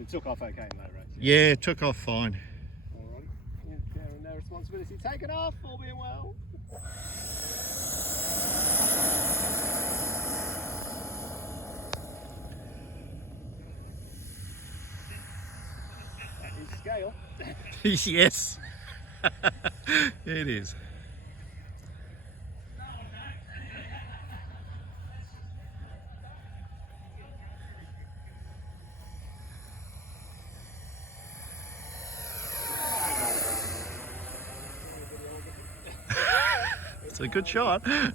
But it took off okay in that race. Yeah, it took off fine. Alright. Yeah, no responsibility taken off, all being well. That is scale. Yes, it is. It's a good shot. It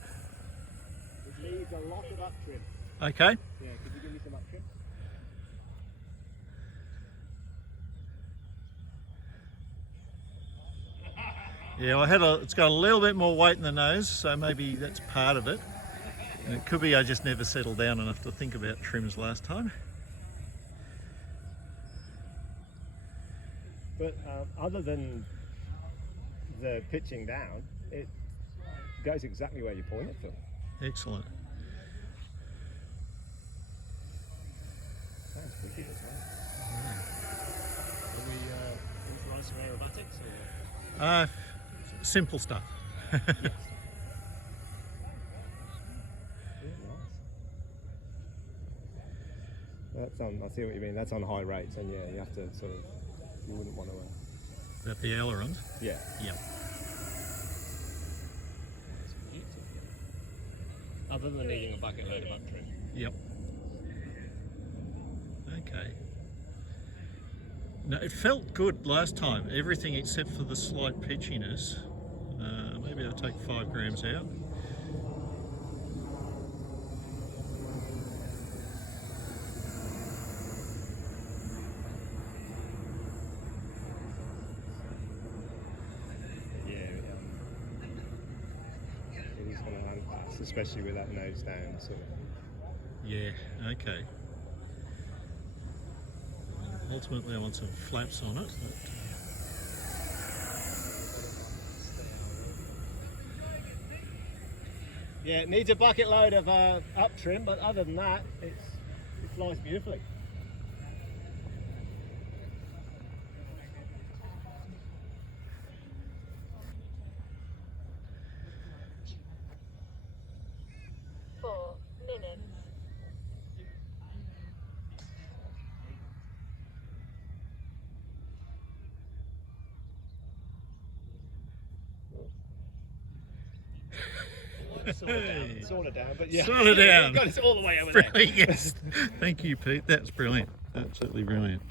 leaves a lot of up trim. Okay. Yeah, could you give me some up trim? Yeah, it's got a little bit more weight in the nose, so maybe that's part of it. And it could be I just never settled down enough to think about trims last time. But other than the pitching down, it goes exactly where you point it to. Excellent. Sounds wicked as well. Are we into some aerobatics? Or? Simple stuff. Yes. That's on, I see what you mean, that's on high rates, and yeah, you have to sort of, you wouldn't want to... That the ailerons? Yeah. Yep. Other than needing a bucket load of up trim. Yep. Okay. No, it felt good last time, everything except for the slight pitchiness. Maybe I'll take 5 grams out. Yeah, it is going to unpass, especially with that nose down sort of. Yeah, okay. Ultimately I want some flaps on it. But, Yeah, it needs a bucket load of up trim, but other than that, it flies beautifully. Sort of down, but yeah. Sort of down. Got us all the way over there. Yes. Thank you, Pete. That's brilliant. Absolutely brilliant.